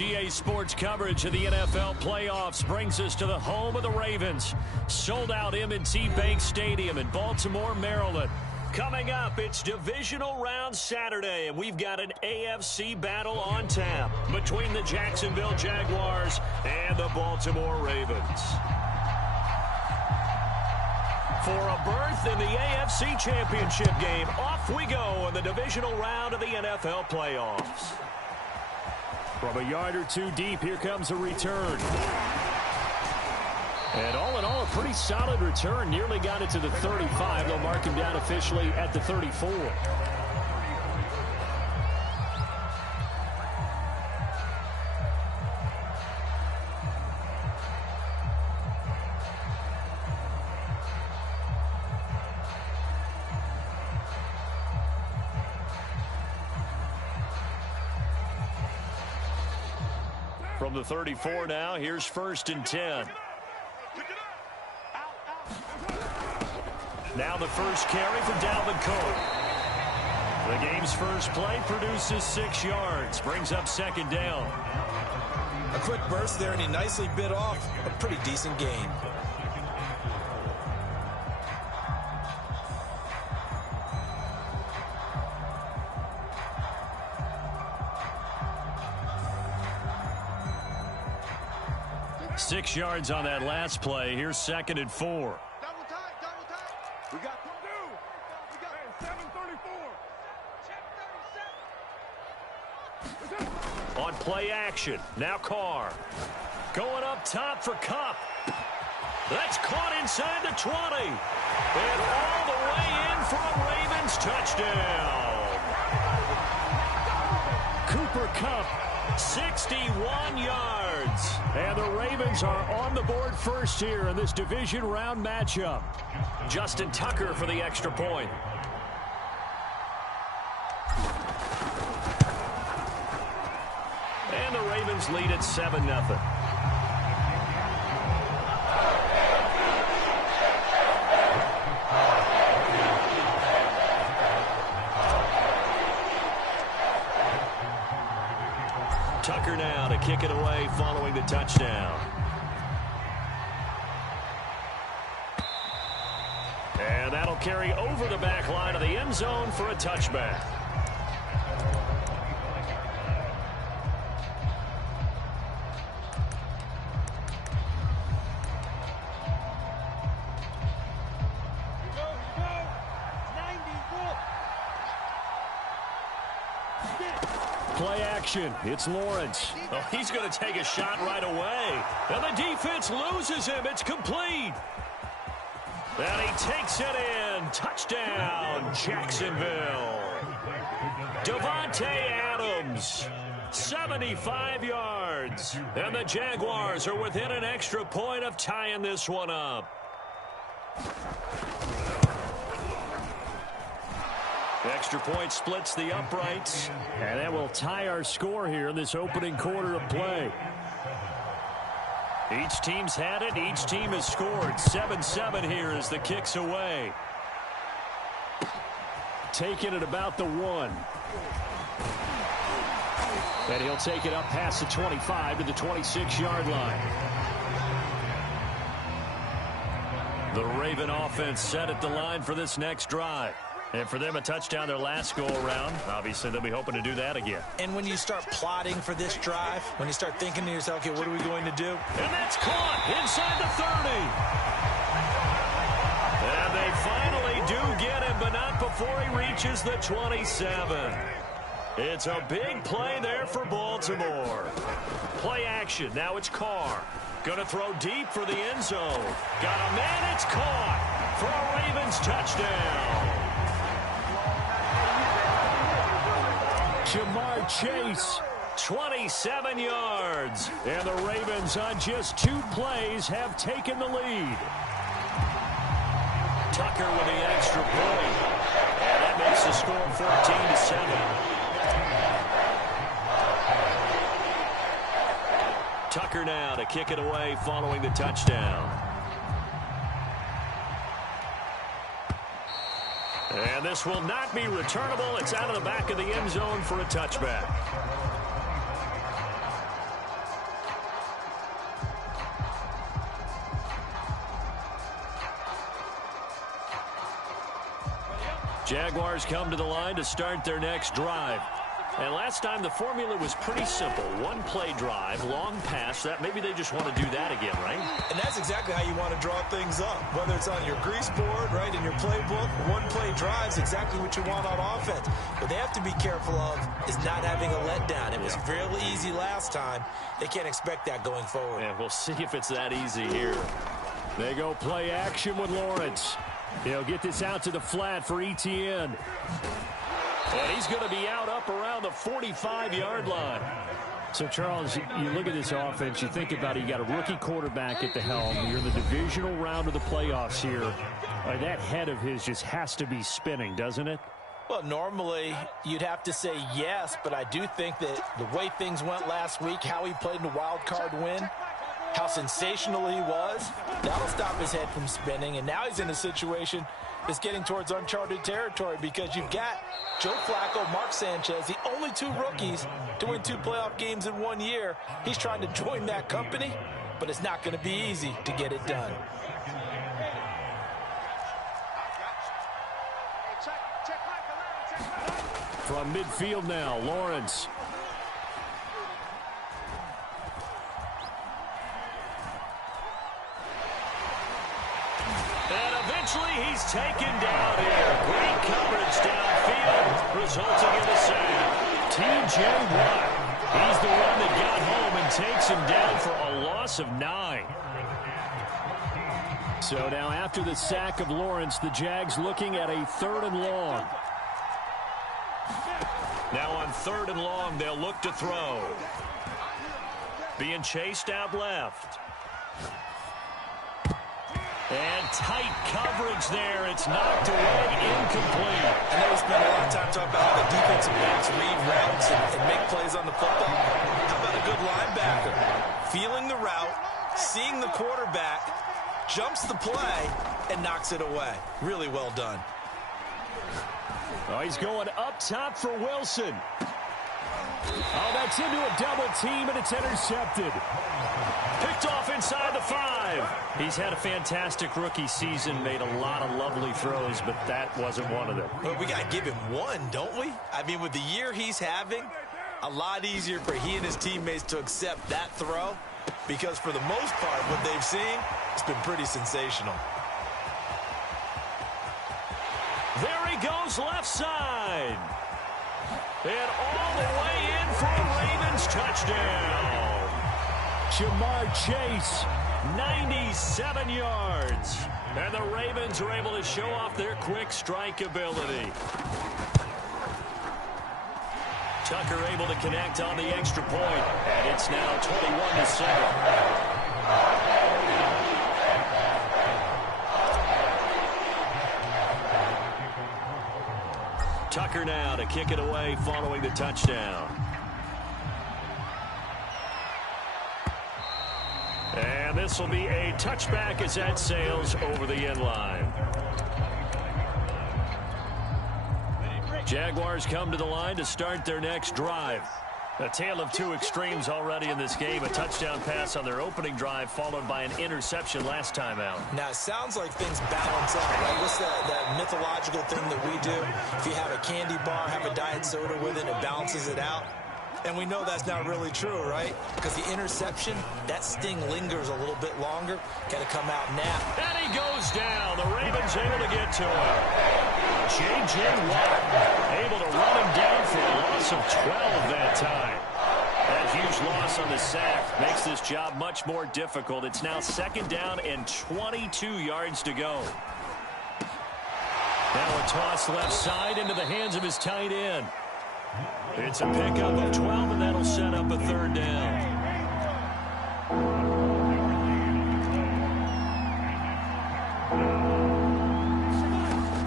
EA Sports coverage of the NFL playoffs brings us to the home of the Ravens. Sold out M&T Bank Stadium in Baltimore, Maryland. Coming up, it's Divisional Round Saturday, and we've got an AFC battle on tap between the Jacksonville Jaguars and the Baltimore Ravens. For a berth in the AFC Championship game, off we go in the divisional round of the NFL playoffs. From a yard or two deep, here comes a return. And all in all, a pretty solid return. Nearly got it to the 35. They'll mark him down officially at the 34. From the 34 now, here's 1st and 10. Now the first carry for Dalvin Cook. The game's first play produces 6 yards, brings up 2nd down. A quick burst there, and he nicely bit off a pretty decent gain. Six yards on that last play. Here's 2nd and 4. Double tight. We got 737. On play action. Now Carr. Going up top for Kupp. That's caught inside the 20. And all the way in for a Ravens touchdown. Cooper Kupp, 61 yards. And the Ravens are on the board first here in this division round matchup. Justin Tucker for the extra point. And the Ravens lead at 7-0. Tucker now to kick it away following the touchdown. And that'll carry over the back line of the end zone for a touchback. Play action. It's Lawrence. Oh, he's going to take a shot right away. And the defense loses him. It's complete. And he takes it in. Touchdown, Jacksonville. Davante Adams, 75 yards. And the Jaguars are within an extra point of tying this one up. Extra point splits the uprights, and that will tie our score here in this opening quarter of play. Each team's had it. Each team has scored. 7-7 here as the kick's away. Taking it about the 1. And he'll take it up past the 25 to the 26-yard line. The Raven offense set at the line for this next drive. And for them, a touchdown their last go-around. Obviously, they'll be hoping to do that again. And when you start plotting for this drive, when you start thinking to yourself, okay, what are we going to do? And that's caught inside the 30. And they finally do get him, but not before he reaches the 27. It's a big play there for Baltimore. Play action. Now it's Carr. Going to throw deep for the end zone. Got a man. It's caught for a Ravens touchdown. Jamar Chase, 27 yards. And the Ravens on just 2 plays have taken the lead. Tucker with the extra point. And that makes the score 14-7. Tucker now to kick it away following the touchdown. And this will not be returnable. It's out of the back of the end zone for a touchback. Jaguars come to the line to start their next drive. And last time the formula was pretty simple. One-play drive, long pass. That maybe they just want to do that again, right? And that's exactly how you want to draw things up. Whether it's on your grease board, right, in your playbook, one-play drives, exactly what you want on offense. What they have to be careful of is not having a letdown. It was fairly easy last time. They can't expect that going forward. Yeah, we'll see if it's that easy here. They go play action with Lawrence. He'll get this out to the flat for Etienne. And he's going to be out up around the 45-yard line. So, Charles, you look at this offense, you think about it, you got a rookie quarterback at the helm. You're in the divisional round of the playoffs here. That head of his just has to be spinning, doesn't it? Well, normally you'd have to say yes, but I do think that the way things went last week, how he played in the wild card win, how sensational he was, that'll stop his head from spinning. And now he's in a situation that's getting towards uncharted territory because you've got Joe Flacco, Mark Sanchez, the only two rookies to win 2 playoff games in 1 year. He's trying to join that company, but it's not going to be easy to get it done. From midfield now, Lawrence. And eventually he's taken down here. Great coverage downfield, resulting in a sack. T.J. Watt, he's the one that got home and takes him down for a loss of 9. So now after the sack of Lawrence, the Jags looking at a 3rd and long. Now on 3rd and long, they'll look to throw. Being chased out left. And tight coverage there. It's knocked away, incomplete. I know we spent a lot of time talking about how the defensive backs read routes and make plays on the football. How about a good linebacker? Feeling the route, seeing the quarterback, jumps the play, and knocks it away. Really well done. Oh, he's going up top for Wilson. Oh, that's into a double team, and it's intercepted. Picked off inside the 5. He's had a fantastic rookie season, made a lot of lovely throws, but that wasn't one of them. Well, we got to give him one, don't we? I mean, with the year he's having, a lot easier for he and his teammates to accept that throw because for the most part, what they've seen, it's been pretty sensational. There he goes left side. And all the way in for a Ravens touchdown. Jamar Chase, 97 yards. And the Ravens are able to show off their quick strike ability. Tucker able to connect on the extra point. And it's now 21-7. Tucker now to kick it away following the touchdown. And this will be a touchback as that sails over the end line. Jaguars come to the line to start their next drive. A tale of 2 extremes already in this game. A touchdown pass on their opening drive, followed by an interception last time out. Now, it sounds like things balance out, right? What's that mythological thing that we do? If you have a candy bar, have a diet soda with it, it balances it out. And we know that's not really true, right? Because the interception, that sting lingers a little bit longer. Got to come out now. And he goes down. The Ravens able to get to him. J.J. Watt able to run him down for a loss of 12 that time. That huge loss on the sack makes this job much more difficult. It's now 2nd down and 22 yards to go. Now a toss left side into the hands of his tight end. It's a pickup of 12, and that'll set up a 3rd down.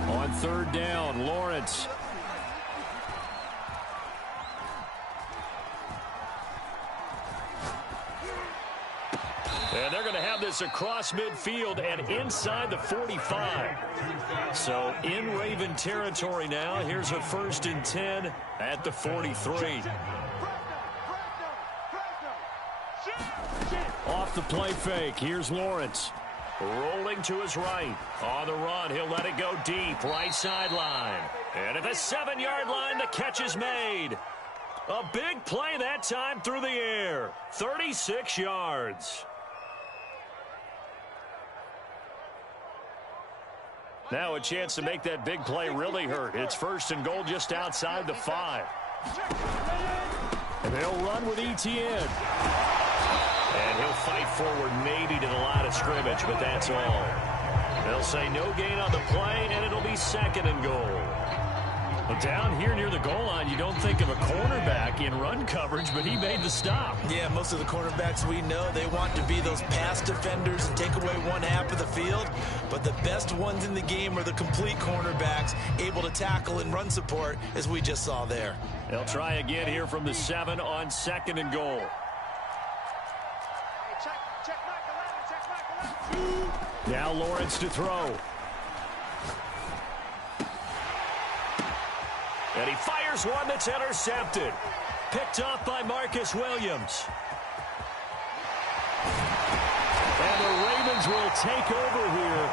On 3rd down, Lawrence. And they're going to have this across midfield and inside the 45. So in Raven territory now. Here's a 1st and 10 at the 43. Off the play fake. Here's Lawrence. Rolling to his right. On the run, he'll let it go deep. Right sideline. And at the 7-yard line, the catch is made. A big play that time through the air. 36 yards. Now a chance to make that big play really hurt. It's 1st and goal just outside the 5. And they'll run with ETN. And he'll fight forward maybe to the line of scrimmage, but that's all. They'll say no gain on the play, and it'll be 2nd and goal. Well, down here near the goal line, you don't think of a cornerback in run coverage, but he made the stop. Yeah, most of the cornerbacks we know, they want to be those pass defenders and take away one half of the field. But the best ones in the game are the complete cornerbacks, able to tackle and run support, as we just saw there. They'll try again here from the 7 on 2nd and goal. Now Lawrence to throw. And he fires one that's intercepted. Picked off by Marcus Williams. And the Ravens will take over here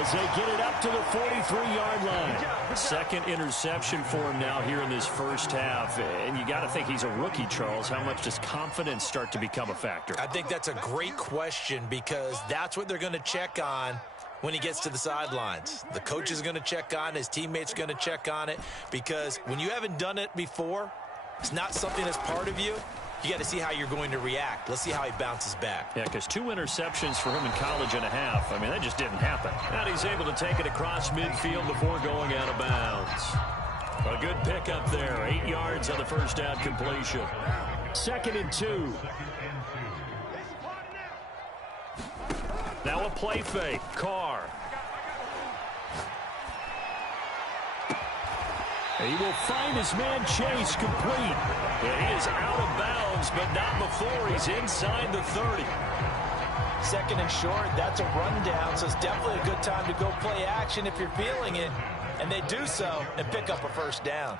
as they get it up to the 43-yard line. 2nd interception for him now here in this first half. And you got to think he's a rookie, Charles. How much does confidence start to become a factor? I think that's a great question because that's what they're going to check on when he gets to the sidelines. The coach is going to check on it. His teammates are going to check on it because when you haven't done it before, it's not something that's part of you. You got to see how you're going to react. Let's see how he bounces back. Yeah, because 2 interceptions for him in college and a half. I mean, that just didn't happen. And he's able to take it across midfield before going out of bounds. A good pickup there. 8 yards on the first down completion. 2nd and 2. Now a play fake. Carr. He will find his man Chase complete. And he is out of bounds, but not before he's inside the 30. 2nd and short, that's a rundown, so it's definitely a good time to go play action if you're feeling it. And they do so and pick up a first down.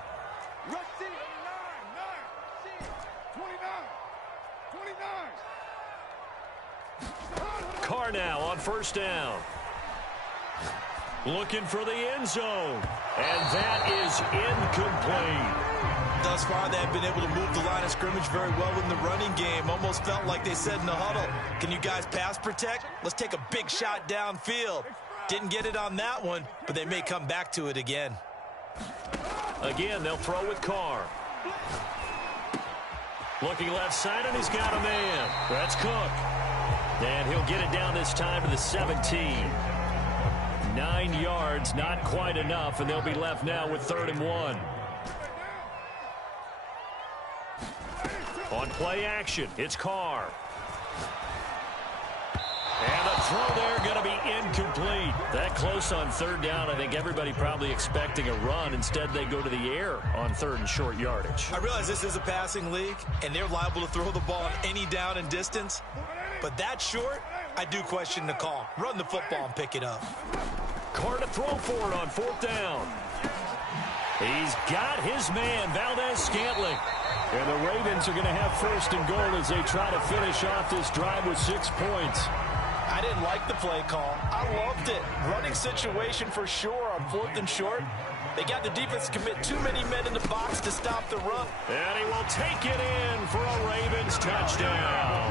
Carr now on first down. Looking for the end zone. And that is incomplete. Thus far, they have been able to move the line of scrimmage very well in the running game. Almost felt like they said in the huddle, can you guys pass protect? Let's take a big shot downfield. Didn't get it on that one, but they may come back to it again. Again, they'll throw with Carr. Looking left side, and he's got a man. That's Cook. And he'll get it down this time to the 17. 9 yards, not quite enough, and they'll be left now with 3rd and 1. On play action, it's Carr. And the throw there going to be incomplete. That close on 3rd down, I think everybody probably expecting a run. Instead, they go to the air on 3rd and short yardage. I realize this is a passing league, and they're liable to throw the ball on any down and distance. But that short, I do question the call. Run the football and pick it up. Carr to throw for it on 4th down. He's got his man, Valdez-Scantling. And the Ravens are going to have 1st and goal as they try to finish off this drive with 6 points. I didn't like the play call. I loved it. Running situation for sure on 4th and short. They got the defense to commit too many men in the box to stop the run. And he will take it in for a Ravens touchdown.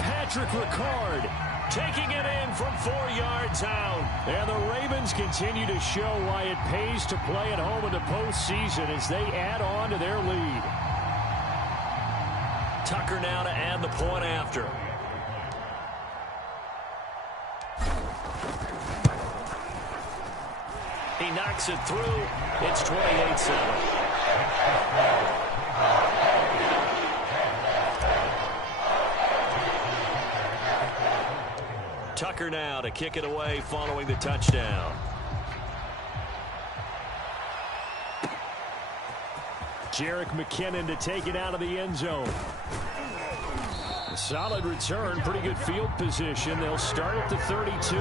Patrick Ricard taking it in from 4 yards out. And the Ravens continue to show why it pays to play at home in the postseason as they add on to their lead. Tucker now to add the point after. He knocks it through. It's 28-7. Tucker now to kick it away following the touchdown. Jerick McKinnon to take it out of the end zone. A solid return, pretty good field position. They'll start at the 32.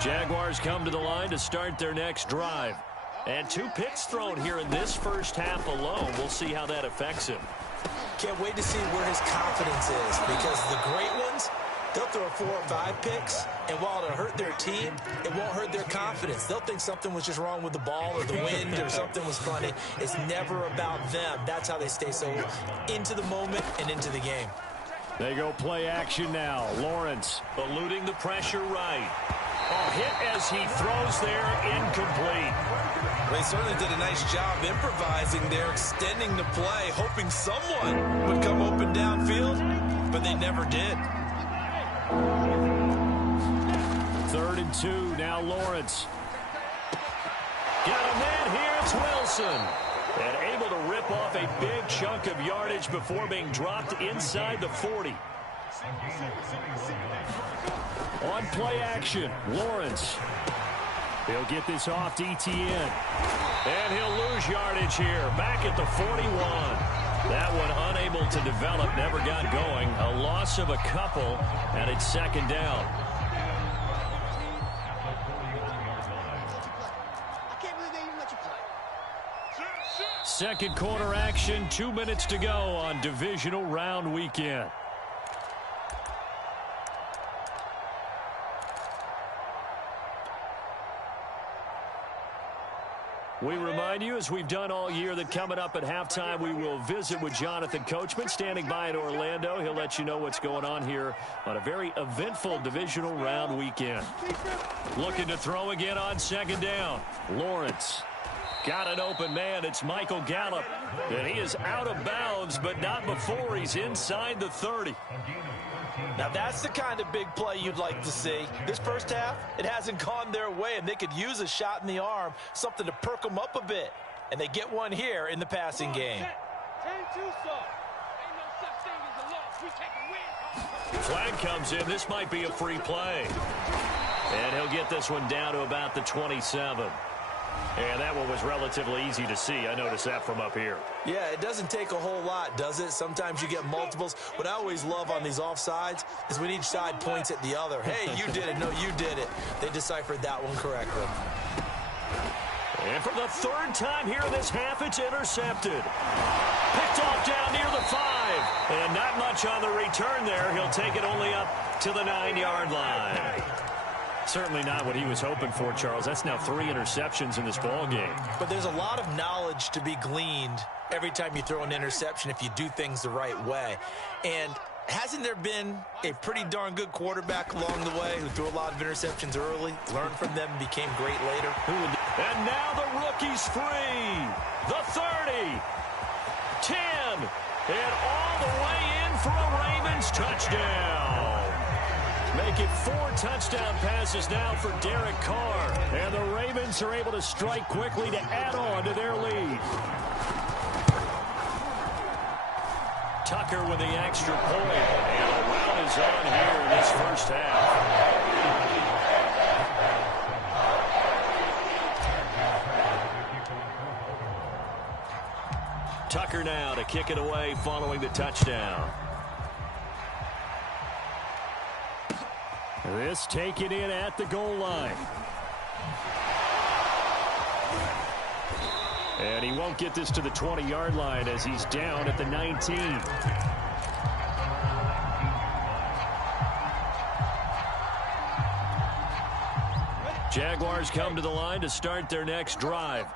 Jaguars come to the line to start their next drive. And 2 picks thrown here in this first half alone. We'll see how that affects him. Can't wait to see where his confidence is because the great ones, They'll throw 4 or 5 picks, and while it'll hurt their team, it won't hurt their confidence. They'll think something was just wrong with the ball or the wind or something was funny. It's never about them. That's how they stay so into the moment and into the game. They go play action now. Lawrence eluding the pressure right. Oh, hit as he throws there, incomplete. They certainly did a nice job improvising there, extending the play, hoping someone would come open downfield, but they never did. 3rd and 2, now Lawrence. Got a man here, it's Wilson. And able to rip off a big chunk of yardage before being dropped inside the 40. On play action, Lawrence. He'll get this off to ETN. And he'll lose yardage here, back at the 41. That one unable to develop, never got going. A loss of a couple, and it's 2nd down. I can't believe they even let you play. Second quarter action, 2 minutes to go on divisional round weekend. We remind you, as we've done all year, that coming up at halftime, we will visit with Jonathan Coachman, standing by in Orlando. He'll let you know what's going on here on a very eventful divisional round weekend. Looking to throw again on 2nd down. Lawrence. Got an open man. It's Michael Gallup. And he is out of bounds, but not before he's inside the 30. Now, that's the kind of big play you'd like to see. This first half, it hasn't gone their way, and they could use a shot in the arm, something to perk them up a bit. And they get one here in the passing game. Flag comes in. This might be a free play. And he'll get this one down to about the 27. And that one was relatively easy to see. I noticed that from up here. Yeah, it doesn't take a whole lot, does it? Sometimes you get multiples. What I always love on these offsides is when each side points at the other. Hey, you did it. No, you did it. They deciphered that one correctly. And for the 3rd time here in this half, it's intercepted. Picked off down near the 5. And not much on the return there. He'll take it only up to the 9-yard line. Certainly not what he was hoping for, Charles. That's now 3 interceptions in this ball game. But there's a lot of knowledge to be gleaned every time you throw an interception if you do things the right way. And hasn't there been a pretty darn good quarterback along the way who threw a lot of interceptions early, learned from them, and became great later? And now the rookie's free. The 30. 10. And all the way in for a Ravens touchdown. Make it 4 touchdown passes now for Derek Carr. And the Ravens are able to strike quickly to add on to their lead. Tucker with the extra point. And the round is on here in this first half. Tucker now to kick it away following the touchdown. This taken in at the goal line. And he won't get this to the 20-yard line as he's down at the 19. Jaguars come to the line to start their next drive.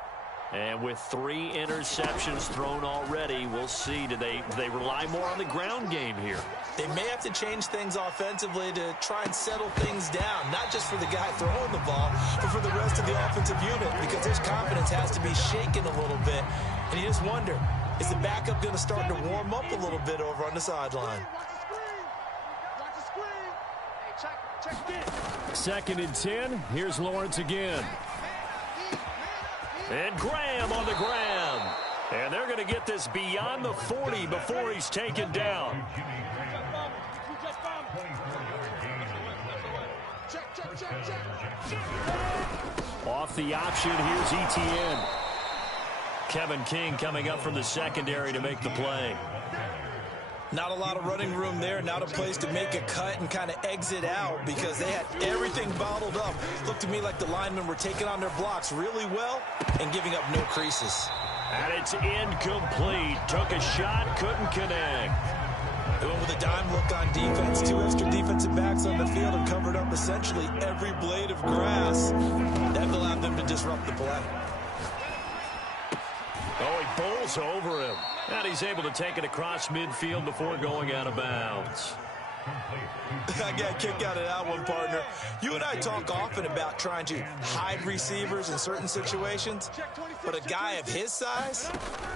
And with 3 interceptions thrown already, we'll see. Do they rely more on the ground game here? They may have to change things offensively to try and settle things down, not just for the guy throwing the ball, but for the rest of the offensive unit, because his confidence has to be shaken a little bit. And you just wonder, is the backup going to start to warm up a little bit over on the sideline? Watch the screen. Hey, check 2nd and 10. Here's Lawrence again. And Graham on the ground. And they're going to get this beyond the 40 before he's taken down. Off the option, here's ETN. Kevin King coming up from the secondary to make the play. Not a lot of running room there, not a place to make a cut and kind of exit out because they had everything bottled up. Looked to me like the linemen were taking on their blocks really well and giving up no creases. And it's incomplete. Took a shot, couldn't connect. They went with a dime look on defense, 2 extra defensive backs on the field and covered up essentially every blade of grass. That allowed them to disrupt the play. Oh, he bowls over him. And he's able to take it across midfield before going out of bounds. I got a kick out of that one, partner. You and I talk often about trying to hide receivers in certain situations, but a guy of his size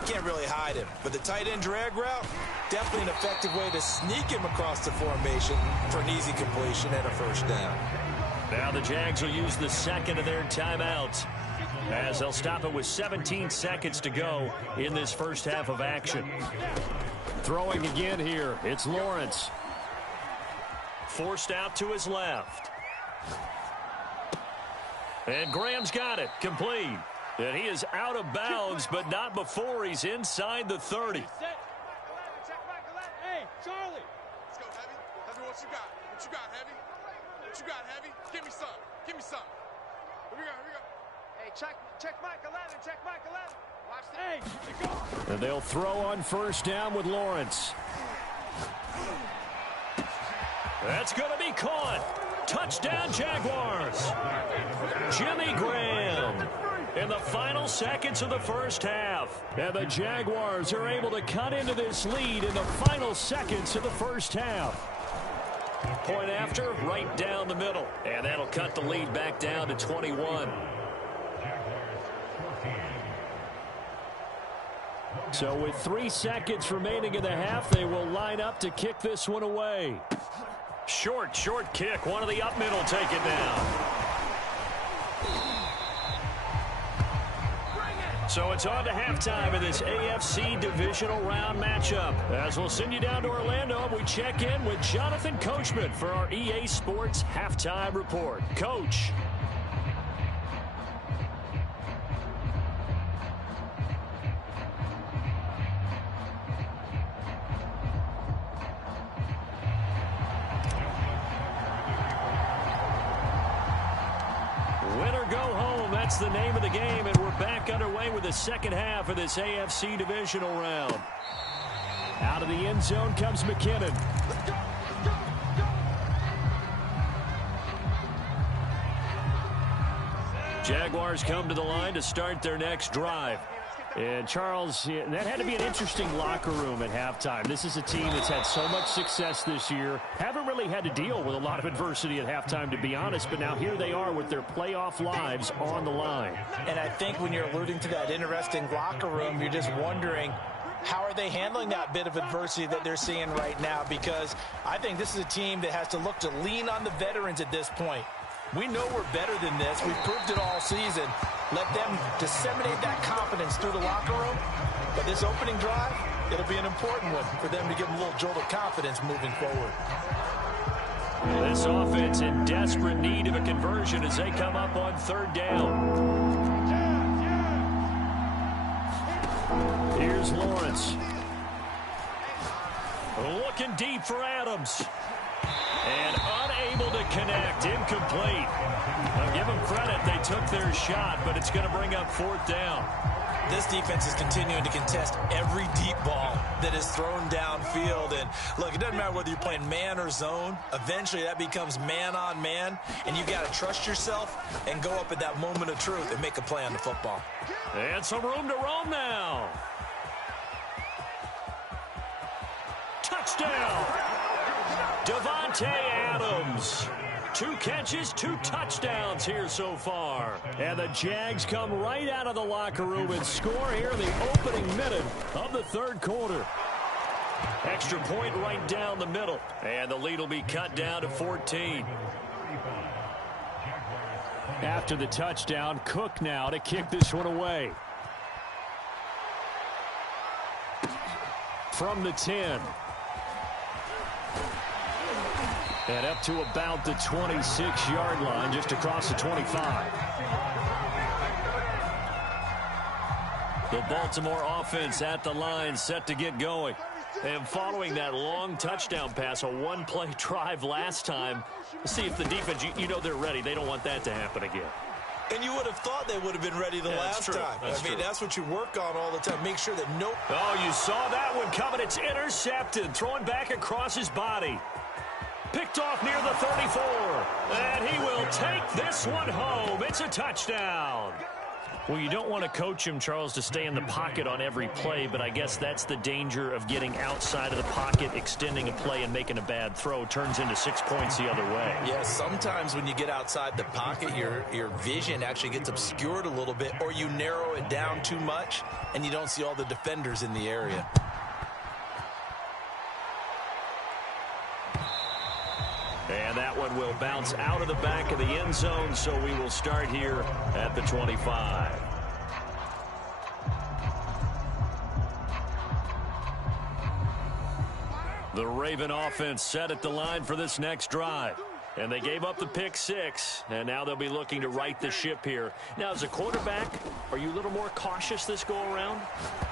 can't really hide him. But the tight end drag route, definitely an effective way to sneak him across the formation for an easy completion and a first down. Now the Jags will use the second of their timeouts, as they'll stop it with 17 seconds to go in this first half of action. Throwing again here, it's Lawrence. Forced out to his left. And Graham's got it, complete. And he is out of bounds, but not before he's inside the 30. Hey, Charlie. Let's go, Heavy. Heavy, what you got? What you got, Heavy? What you got, Heavy? Give me some. Give me some. Here we go, here we go. Hey, check Mike 11. Check Mike 11. Watch the hey, and they'll throw on first down with Lawrence. That's going to be caught. Touchdown, Jaguars. Jimmy Graham in the final seconds of the first half. And the Jaguars are able to cut into this lead in the final seconds of the first half. Point after, right down the middle. And that'll cut the lead back down to 21. So with 3 seconds remaining in the half, they will line up to kick this one away. Short kick. One of the up middle take it down. So it's on to halftime in this AFC divisional round matchup. As we'll send you down to Orlando, we check in with Jonathan Coachman for our EA Sports halftime report. Coach. That's the name of the game, and we're back underway with the second half of this AFC divisional round. Out of the end zone comes McKinnon. Jaguars come to the line to start their next drive. And, Charles, that had to be an interesting locker room at halftime. This is a team that's had so much success this year. Haven't really had to deal with a lot of adversity at halftime, to be honest. But now here they are with their playoff lives on the line. And I think when you're alluding to that interesting locker room, you're just wondering, how are they handling that bit of adversity that they're seeing right now? Because I think this is a team that has to look to lean on the veterans at this point. We know we're better than this. We've proved it all season. Let them disseminate that confidence through the locker room. But this opening drive, it'll be an important one for them to give them a little jolt of confidence moving forward. This offense in desperate need of a conversion as they come up on third down. Here's Lawrence. Looking deep for Adams. And unable to connect, incomplete. Now give them credit, they took their shot, but it's going to bring up fourth down. This defense is continuing to contest every deep ball that is thrown downfield. And look, it doesn't matter whether you're playing man or zone. Eventually that becomes man on man, and you got to trust yourself and go up at that moment of truth and make a play on the football. And some room to roam now. Touchdown! Davante Adams. 2 catches, 2 touchdowns here so far. And the Jags come right out of the locker room and score here in the opening minute of the third quarter. Extra point right down the middle. And the lead will be cut down to 14. After the touchdown, Cook now to kick this one away. From the 10. And up to about the 26-yard line, just across the 25. The Baltimore offense at the line, set to get going. And following that long touchdown pass, a one-play drive last time, let's see if the defense, you know they're ready. They don't want that to happen again. And you would have thought they would have been ready the last time. That's what you work on all the time. Make sure that no... Oh, you saw that one coming. It's intercepted. Throwing back across his body. Picked off near the 34. And he will take this one home. It's a touchdown. Well, you don't want to coach him, Charles, to stay in the pocket on every play, but I guess that's the danger of getting outside of the pocket, extending a play, and making a bad throw. Turns into 6 points the other way. Yeah, sometimes when you get outside the pocket, your vision actually gets obscured a little bit, or you narrow it down too much, and you don't see all the defenders in the area. And that one will bounce out of the back of the end zone, so we will start here at the 25. The Raven offense set at the line for this next drive. And they gave up the pick 6, and now they'll be looking to right the ship here. Now, as a quarterback, are you a little more cautious this go-around?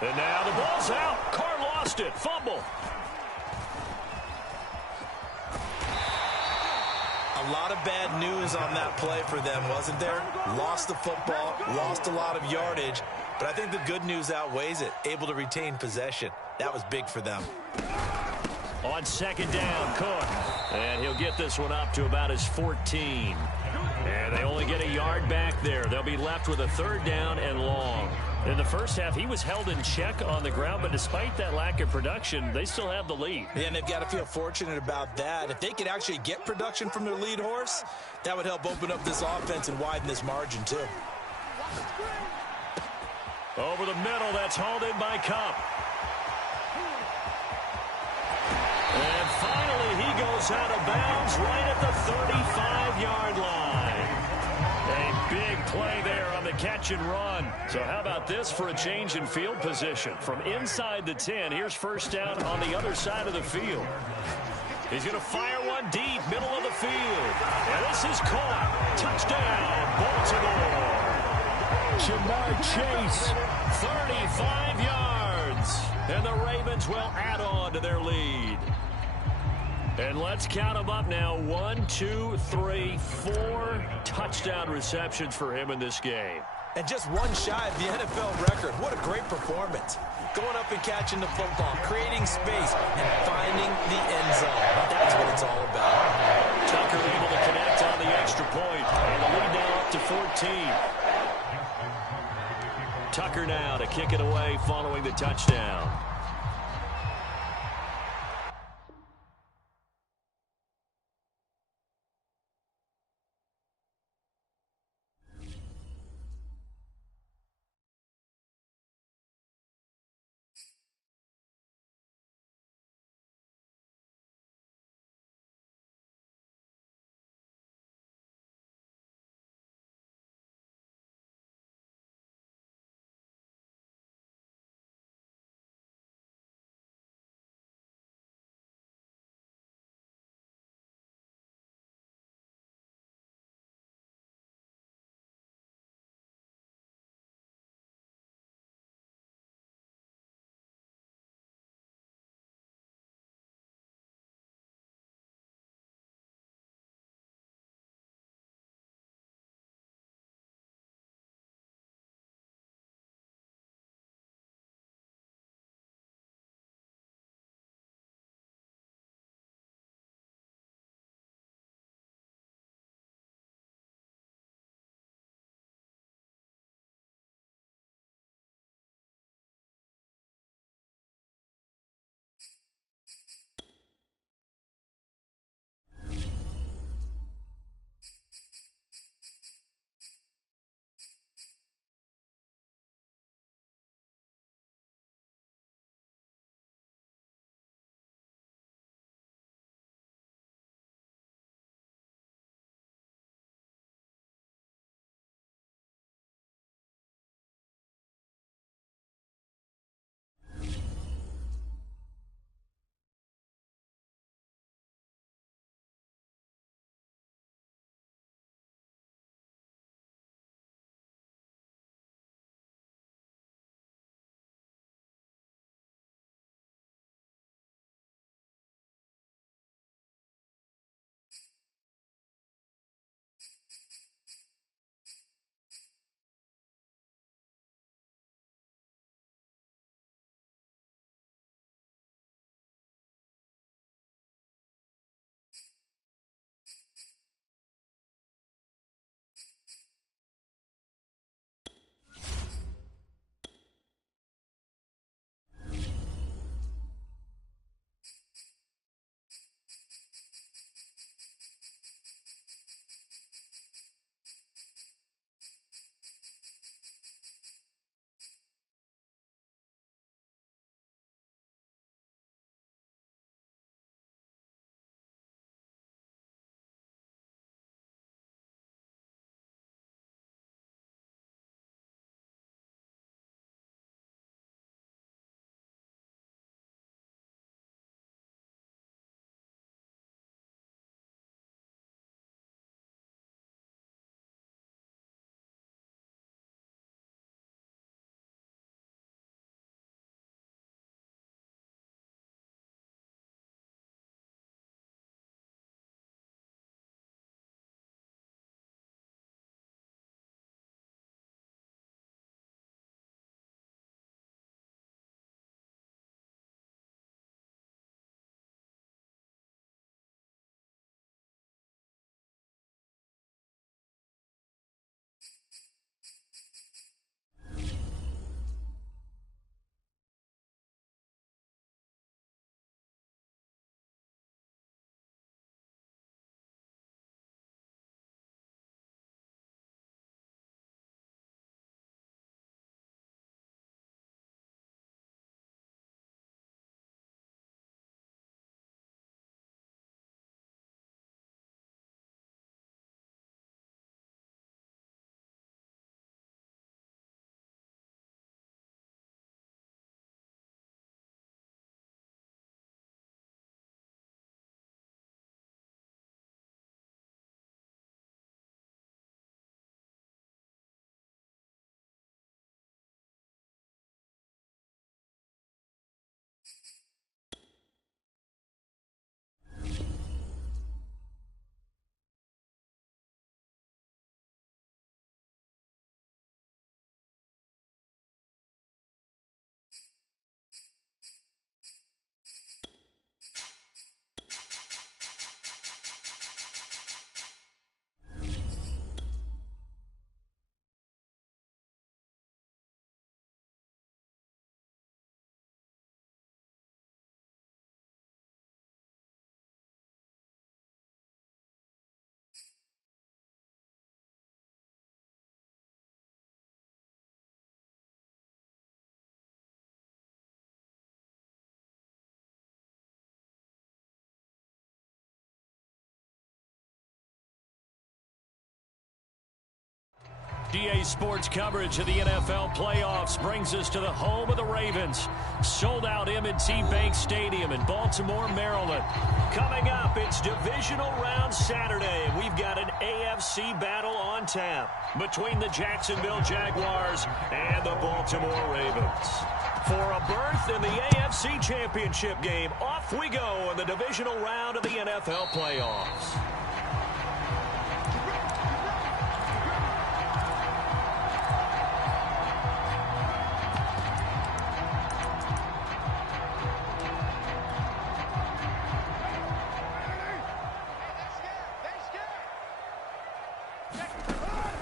And now the ball's out. Carr lost it. Fumble. A lot of bad news on that play for them, wasn't there? Lost the football, lost a lot of yardage, but I think the good news outweighs it. Able to retain possession. That was big for them. On second down, Cook. And he'll get this one up to about his 14. And they only get a yard back there. They'll be left with a third down and long. In the first half, he was held in check on the ground, but despite that lack of production, they still have the lead. Yeah, and they've got to feel fortunate about that. If they could actually get production from their lead horse, that would help open up this offense and widen this margin, too. Over the middle, that's hauled in by Cup. And finally, he goes out of bounds right at the 35-yard line. A big play there on the catch and run. So how about this for a change in field position? From inside the 10, here's first down on the other side of the field. He's going to fire one deep, middle of the field. And this is caught. Touchdown, Baltimore. Jamar Chase, 35 yards. And the Ravens will add on to their lead. And let's count them up now. 1, 2, 3, 4 touchdown receptions for him in this game. And just one shy of the NFL record. What a great performance. Going up and catching the football, creating space, and finding the end zone. That's what it's all about. Tucker able to connect on the extra point. And the lead now up to 14. Tucker now to kick it away following the touchdown. DA Sports coverage of the NFL playoffs brings us to the home of the Ravens. Sold out M&T Bank Stadium in Baltimore, Maryland. Coming up, it's divisional round Saturday, and we've got an AFC battle on tap between the Jacksonville Jaguars and the Baltimore Ravens. For a berth in the AFC Championship game, off we go in the divisional round of the NFL playoffs.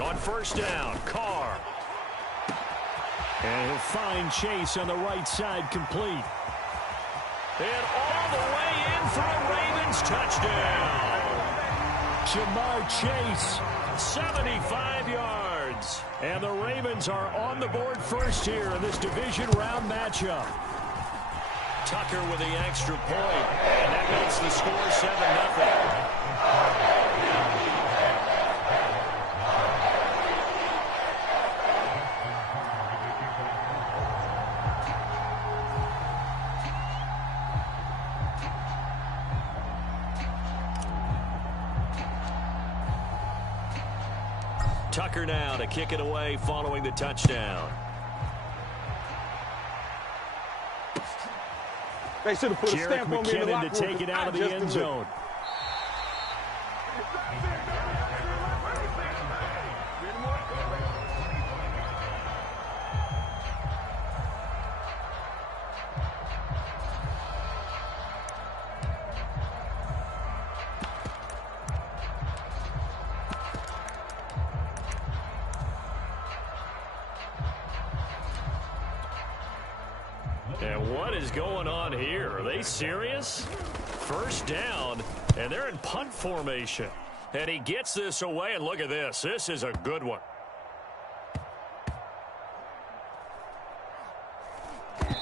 On first down, Carr. And he'll find Chase on the right side, complete. And all the way in for a Ravens touchdown. Jamar Chase, 75 yards. And the Ravens are on the board first here in this division round matchup. Tucker with the extra point. And that makes the score 7-0. Tucker now to kick it away following the touchdown. They should have put a stamp on me in the locker room. McKinnon to take it out of the end zone. And what is going on here? Are they serious? First down, and they're in punt formation. And he gets this away, and look at this. This is a good one.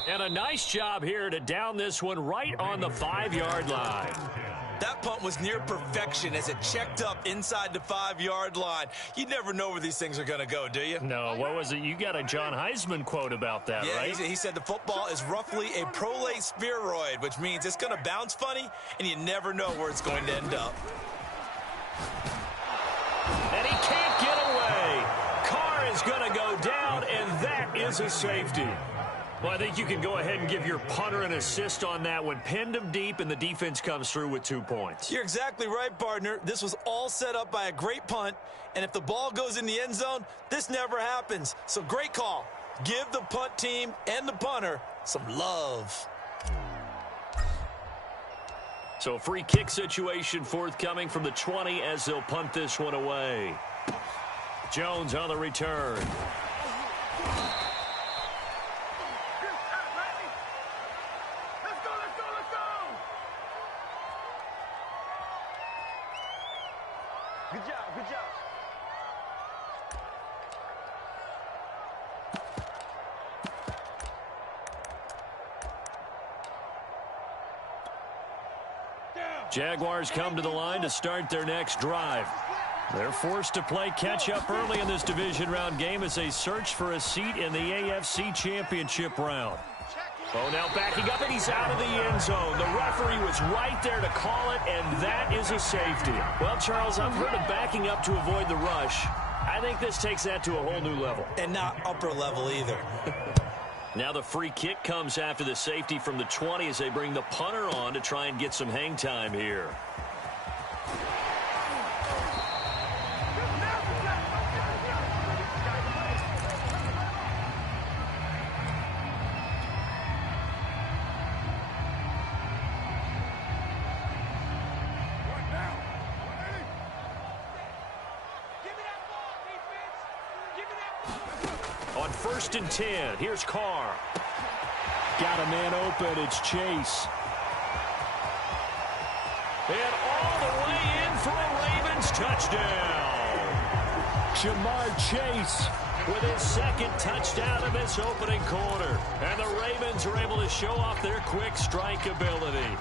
And a nice job here to down this one right on the 5-yard line. That punt was near perfection as it checked up inside the 5-yard line. You never know where these things are going to go, do you? No, what was it? You got a John Heisman quote about that, right? He said the football is roughly a prolate spheroid, which means it's going to bounce funny, and you never know where it's going to end up. And he can't get away. Carr is going to go down, and that is a safety. Well, I think you can go ahead and give your punter an assist on that one. Pinned him deep, and the defense comes through with 2 points. You're exactly right, partner. This was all set up by a great punt, and if the ball goes in the end zone, this never happens. So great call. Give the punt team and the punter some love. So a free kick situation forthcoming from the 20 as they'll punt this one away. Jones on the return. Good job, good job. Jaguars come to the line to start their next drive. They're forced to play catch-up early in this division round game as they search for a seat in the AFC Championship round. Oh, now backing up, and he's out of the end zone. The referee was right there to call it, and that is a safety. Well, Charles, I've heard of backing up to avoid the rush. I think this takes that to a whole new level. And not upper level either. Now the free kick comes after the safety from the 20 as they bring the punter on to try and get some hang time here. On 1st and 10, here's Carr. Got a man open, it's Chase. And all the way in for a Ravens touchdown. Jamar Chase with his second touchdown of this opening quarter. And the Ravens are able to show off their quick strike ability.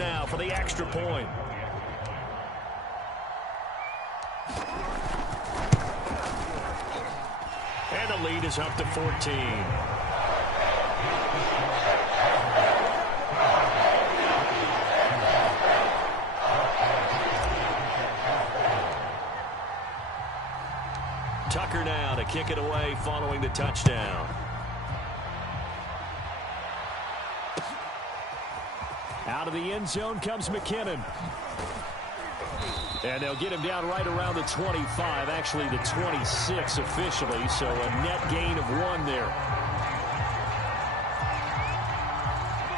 now for the extra point. And the lead is up to 14. Tucker now to kick it away following the touchdown. Out of the end zone comes McKinnon. And they'll get him down right around the 25, actually the 26 officially, so a net gain of 1 there.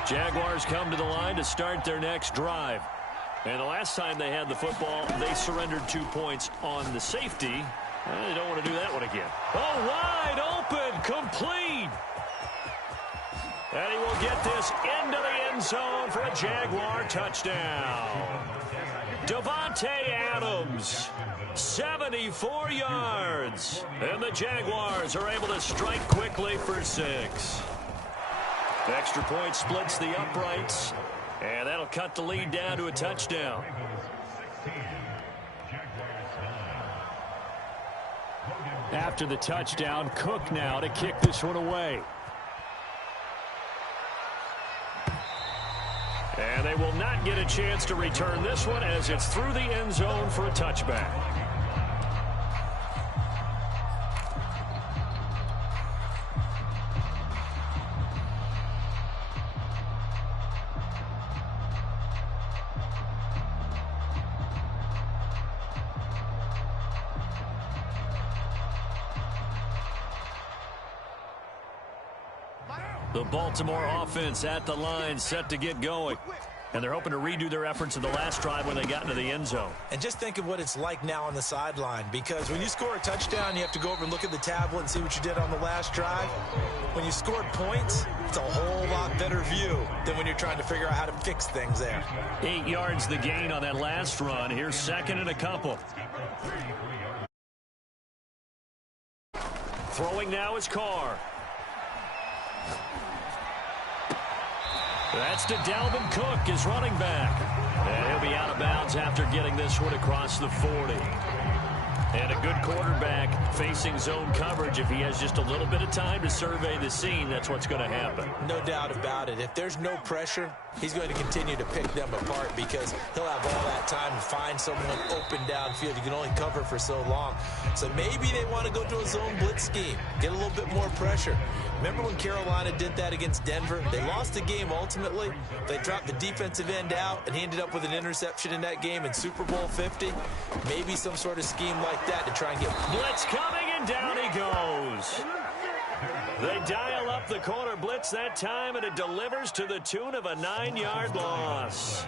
Jaguars come to the line to start their next drive. And the last time they had the football, they surrendered 2 points on the safety. They don't want to do that one again. Oh, wide open, complete. And he will get this into the end zone for a Jaguar touchdown. Davante Adams, 74 yards. And the Jaguars are able to strike quickly for 6. The extra point splits the uprights, and that'll cut the lead down to a touchdown. After the touchdown, Cook now to kick this one away. And they will not get a chance to return this one as it's through the end zone for a touchback. The Baltimore offense at the line, set to get going. And they're hoping to redo their efforts in the last drive when they got into the end zone. And just think of what it's like now on the sideline, because when you score a touchdown, you have to go over and look at the tablet and see what you did on the last drive. When you scored points, it's a whole lot better view than when you're trying to figure out how to fix things there. 8 yards the gain on that last run. Here's second and a couple. Throwing now is Carr. That's to Dalvin Cook, his running back. And he'll be out of bounds after getting this one across the 40. And a good quarterback facing zone coverage. If he has just a little bit of time to survey the scene, that's what's going to happen. No doubt about it. If there's no pressure, he's going to continue to pick them apart because he'll have all that time to find someone open downfield. You can only cover for so long. So maybe they want to go to a zone blitz scheme, get a little bit more pressure. Remember when Carolina did that against Denver? They lost the game ultimately. They dropped the defensive end out, and he ended up with an interception in that game in Super Bowl 50. Maybe some sort of scheme like that to try and get... Blitz coming, and down he goes. They dial up the corner blitz that time, and it delivers to the tune of a 9-yard loss.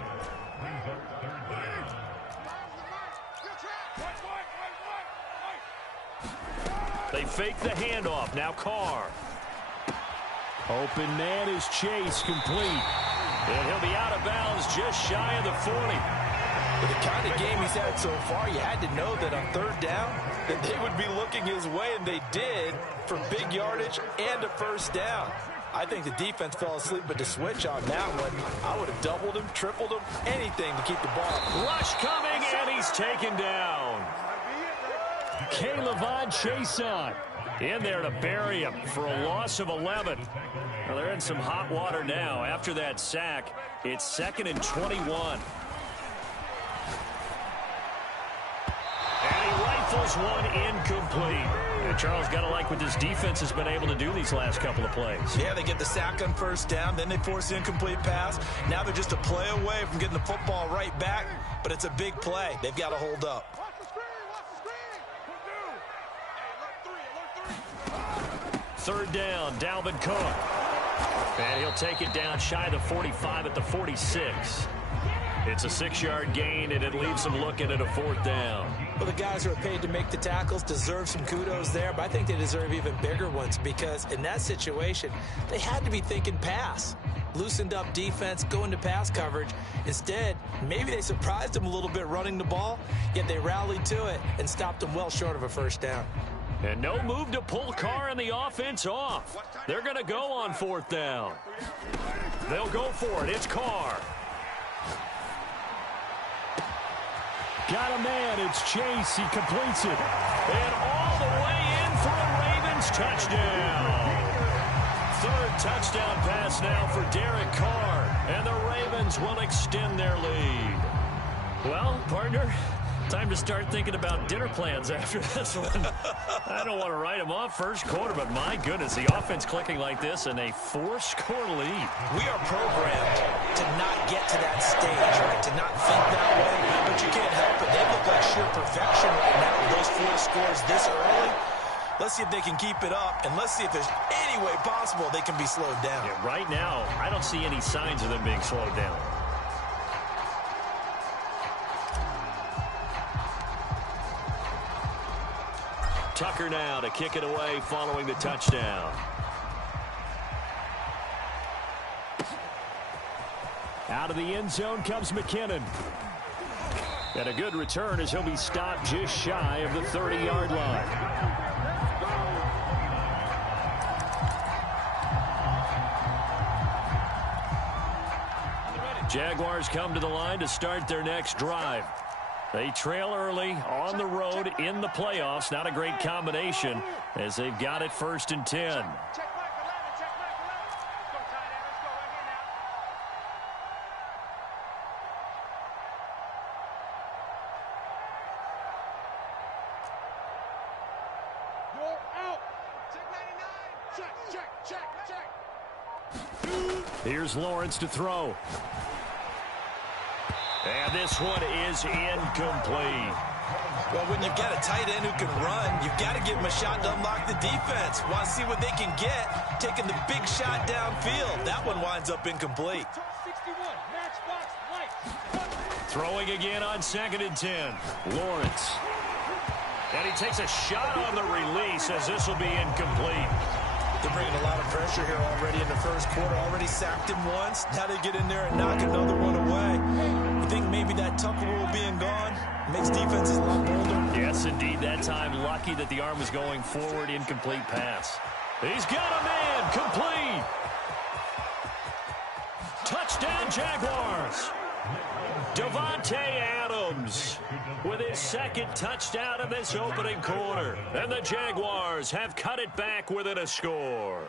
They fake the handoff. Now Carr. Open man is Chase, complete. And he'll be out of bounds just shy of the 40. With the kind of game he's had so far, you had to know that on third down that they would be looking his way, and they did, for big yardage and a first down. I think the defense fell asleep at the switch on that one. I would have doubled him, tripled him, anything to keep the ball. Rush coming, and he's taken down. K'Lavon Chaisson in there to bury him for a loss of 11. Well, they're in some hot water now. After that sack, it's 2nd and 21. And he rifles one incomplete. And Charles, got to like what this defense has been able to do these last couple of plays. Yeah, they get the sack on first down, then they force the incomplete pass. Now they're just a play away from getting the football right back, but it's a big play. They've got to hold up. Third down, Dalvin Cook. And he'll take it down shy of the 45 at the 46. It's a 6-yard gain, and it leaves them looking at a 4th down. Well, the guys who are paid to make the tackles deserve some kudos there, but I think they deserve even bigger ones because in that situation, they had to be thinking pass. Loosened up defense, going to pass coverage. Instead, maybe they surprised them a little bit running the ball, yet they rallied to it and stopped them well short of a first down. And no move to pull Carr and the offense off. They're going to go on 4th down. They'll go for it. It's Carr. Got a man. It's Chase. He completes it. And all the way in for a Ravens touchdown. Third touchdown pass now for Derek Carr. And the Ravens will extend their lead. Well, partner, time to start thinking about dinner plans after this one. I don't want to write them off first quarter, but my goodness, the offense clicking like this and a 4-score lead. We are programmed to not get to that stage, right? To not think that way, but you can't help it. They look like sheer perfection right now with those 4 scores this early. Let's see if they can keep it up, and let's see if there's any way possible they can be slowed down. Yeah, right now, I don't see any signs of them being slowed down. Tucker now to kick it away following the touchdown. Out of the end zone comes McKinnon. And a good return as he'll be stopped just shy of the 30-yard line. Jaguars come to the line to start their next drive. They trail early on the road in the playoffs. Not a great combination as they've got it 1st and 10. Here's Lawrence to throw. And this one is incomplete. Well, when you've got a tight end who can run, you've got to give him a shot to unlock the defense. Want to see what they can get, taking the big shot downfield. That one winds up incomplete. Throwing again on 2nd and 10. Lawrence. And he takes a shot on the release as this will be incomplete. They're bringing a lot of pressure here already in the first quarter. Already sacked him once. Now they get in there and knock another one away. You think maybe that Tucker rule being gone makes defenses a lot bolder? Yes, indeed. That time, lucky that the arm was going forward. Incomplete pass. He's got a man. Complete. Touchdown, Jaguars. Davante Adams with his 2nd touchdown of this opening quarter. And the Jaguars have cut it back within a score.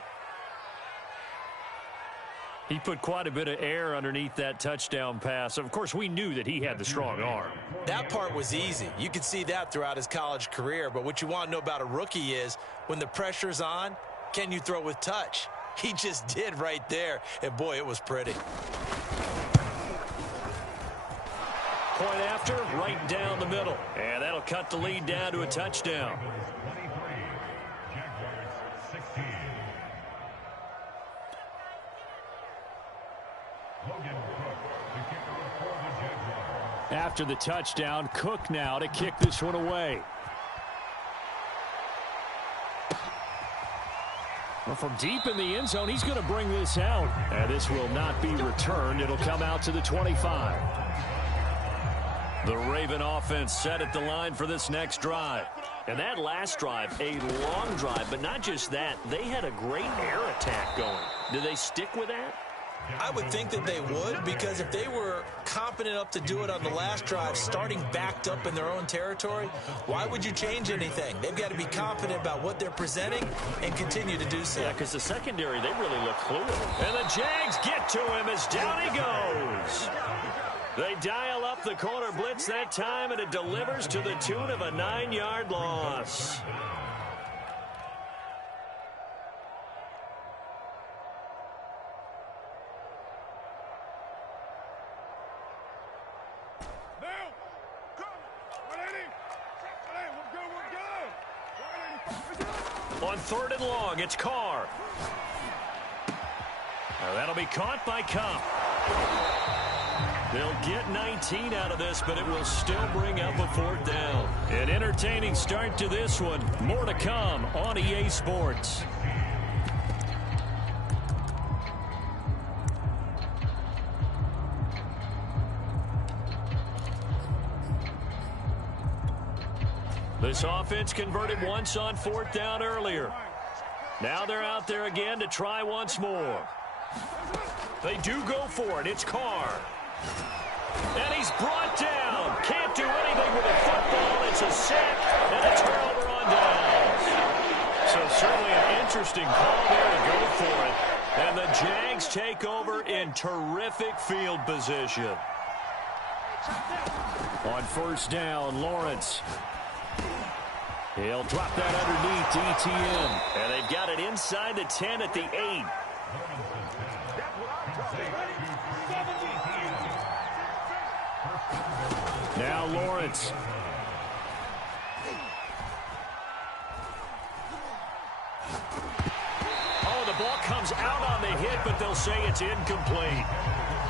He put quite a bit of air underneath that touchdown pass. Of course, we knew that he had the strong arm. That part was easy. You could see that throughout his college career. But what you want to know about a rookie is when the pressure's on, can you throw with touch? He just did right there. And, boy, it was pretty. Point after, right down the middle. And that'll cut the lead down to a touchdown. After the touchdown, Cook now to kick this one away. Well, from deep in the end zone, he's going to bring this out. And this will not be returned. It'll come out to the 25. The Raven offense set at the line for this next drive. And that last drive, a long drive, but not just that. They had a great air attack going. Do they stick with that? I would think that they would, because if they were competent enough to do it on the last drive, starting backed up in their own territory, why would you change anything? They've got to be confident about what they're presenting and continue to do so. Yeah, because the secondary, they really look clueless. And the Jags get to him as down he goes. They dial up the corner blitz that time, and it delivers to the tune of a 9-yard loss. On 3rd and long, it's Carr. Now that'll be caught by Cup. They'll get 19 out of this, but it will still bring up a 4th down. An entertaining start to this one. More to come on EA Sports. This offense converted once on 4th down earlier. Now they're out there again to try once more. They do go for it. It's Carr. And he's brought down. Can't do anything gets a sack and a turnover on downs. So certainly an interesting call there to go for it. And the Jags take over in terrific field position. On first down, Lawrence. He'll drop that underneath to ETN. And they've got it inside the 10 at the 8. Now Lawrence. Oh, the ball comes out on the hit, but they'll say it's incomplete.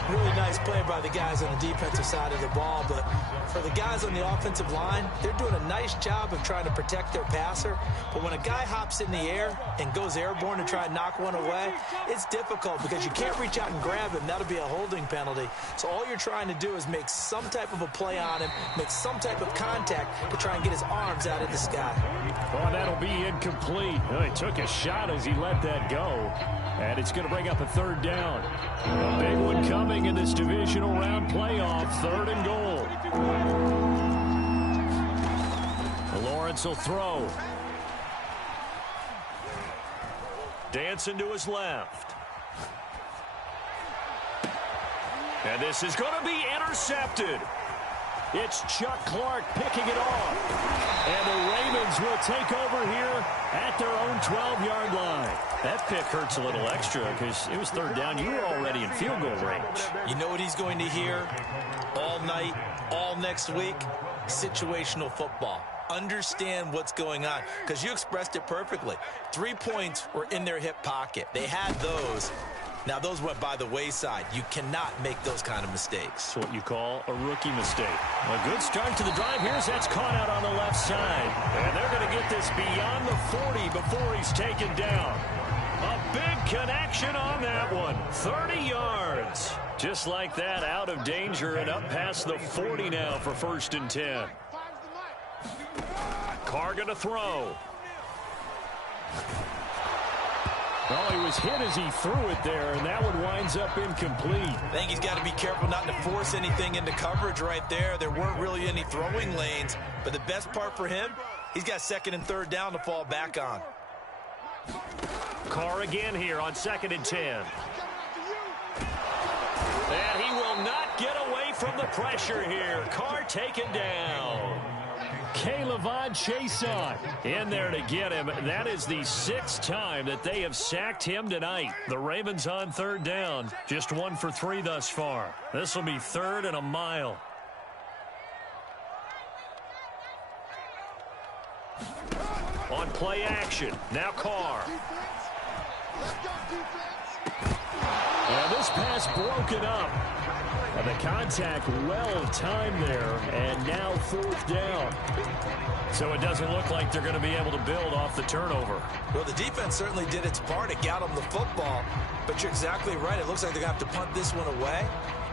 Really nice play by the guys on the defensive side of the ball, but for the guys on the offensive line, they're doing a nice job of trying to protect their passer. But when a guy hops in the air and goes airborne to try and knock one away, it's difficult because you can't reach out and grab him. That'll be a holding penalty. So all you're trying to do is make some type of a play on him, make some type of contact to try and get his arms out of the sky. Oh, that'll be incomplete. Oh, he took a shot as he let that go. And it's going to bring up a third down. A big one coming in this divisional round playoff. 3rd and goal. Lawrence will throw. Dancing to his left. And this is going to be intercepted. It's Chuck Clark picking it off. And the Ravens will take over here at their own 12-yard line. That pick hurts a little extra because it was 3rd down. You were already in field goal range. You know what he's going to hear all night, all next week? Situational football. Understand what's going on because you expressed it perfectly. 3 points were in their hip pocket. They had those. Now, those went by the wayside. You cannot make those kind of mistakes. It's what you call a rookie mistake. A good start to the drive. Here's that's caught out on the left side. And they're going to get this beyond the 40 before he's taken down. A big connection on that one. 30 yards. Just like that, out of danger and up past the 40 now for 1st and 10. Carr going to throw. Well, he was hit as he threw it there, and that one winds up incomplete. I think he's got to be careful not to force anything into coverage right there. There weren't really any throwing lanes, but the best part for him, he's got 2nd and 3rd down to fall back on. Carr again here on 2nd and 10. And he will not get away from the pressure here. Carr taken down. K'Lavon Chaisson in there to get him. That is the 6th time that they have sacked him tonight. The Ravens on 3rd down. Just 1 for 3 thus far. This will be 3rd and a mile. On play action. Now Carr. And this pass broken up. And the contact well timed there, and now 4th down. So it doesn't look like they're going to be able to build off the turnover. Well, the defense certainly did its part. It got them the football, but you're exactly right. It looks like they're going to have to punt this one away,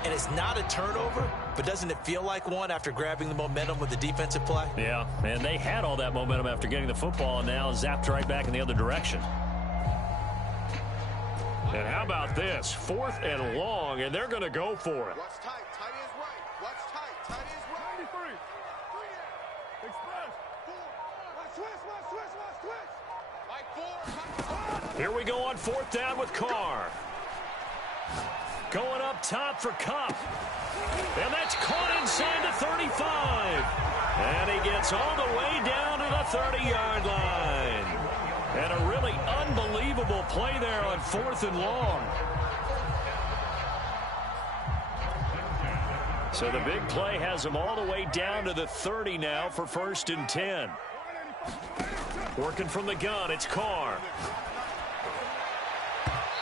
and it's not a turnover, but doesn't it feel like one after grabbing the momentum with the defensive play? Yeah, and they had all that momentum after getting the football, and now zapped right back in the other direction. And how about this? 4th and long, and they're going to go for it. Watch tight. Tight is right. Watch tight. Tight is right. 93. Express. 4. Watch twist. Like 4. Here we go on 4th down with Carr. Going up top for Kupp. And that's caught inside the 35. And he gets all the way down to the 30-yard line. And a really unbelievable play there on 4th and long. So the big play has him all the way down to the 30 now for 1st and 10. Working from the gun, it's Carr.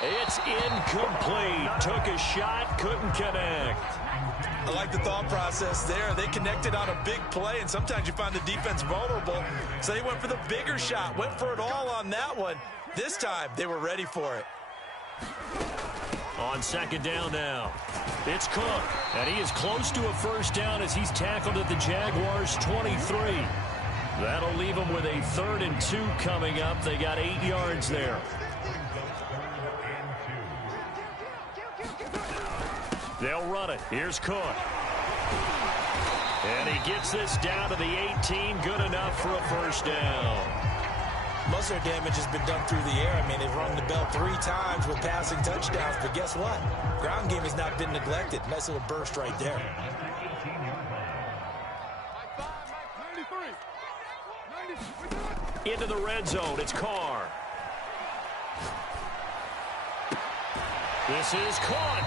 It's incomplete. Took a shot, couldn't connect. I like the thought process there. They connected on a big play, and sometimes you find the defense vulnerable. So they went for the bigger shot, went for it all on that one. This time, they were ready for it. On 2nd down now, it's Cook, and he is close to a 1st down as he's tackled at the Jaguars' 23. That'll leave them with a 3rd and 2 coming up. They got 8 yards there. They'll run it. Here's Cook. And he gets this down to the 18, good enough for a first down. Most of their damage has been done through the air. I mean, they've rung the bell 3 times with passing touchdowns, but guess what? Ground game has not been neglected. Nice little burst right there. Into the red zone, it's Carr. This is caught,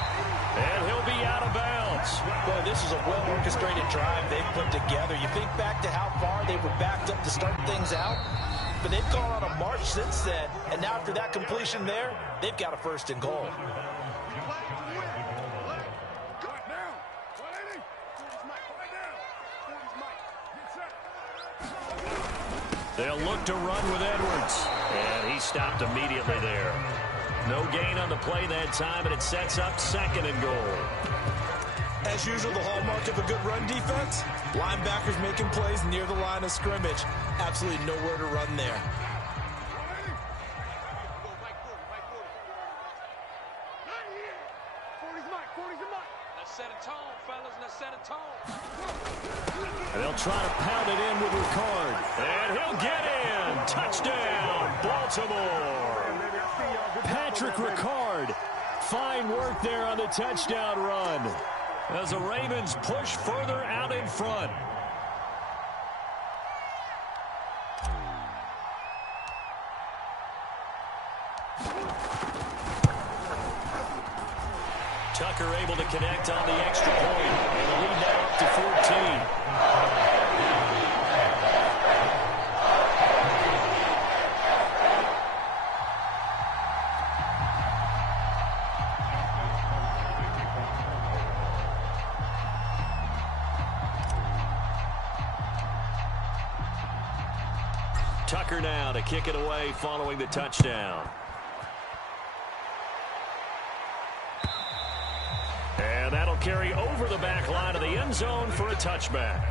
and he'll be out of bounds. Boy, this is a well-orchestrated drive they've put together. You think back to how far they were backed up to start things out, but they've gone on a march since then, and now after that completion there, they've got a first and goal. They'll look to run with Edwards, and he stopped immediately there. No gain on the play that time, and it sets up second and goal. As usual, the hallmark of a good run defense, linebackers making plays near the line of scrimmage. Absolutely nowhere to run there. Set a tone, fellas. Let's set a tone. And they'll try to pound it in with Ricard. And he'll get in. Touchdown, Baltimore. Patrick Ricard. Fine work there on the touchdown run, as the Ravens push further out in front. Tucker able to connect on the extra point, and the lead now up to 14. Tucker now to kick it away following the touchdown. And that'll carry over the back line of the end zone for a touchback.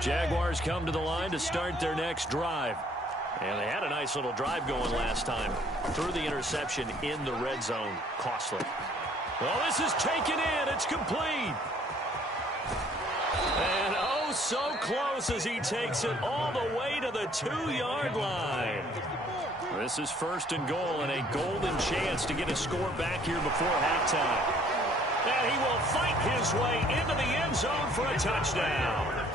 Jaguars come to the line to start their next drive. And they had a nice little drive going last time. Threw the interception in the red zone. Costly. Well, this is taken in. It's complete. And oh, so close as he takes it all the way to the 2-yard line. This is first and goal, and a golden chance to get a score back here before halftime. And he will fight his way into the end zone for a touchdown.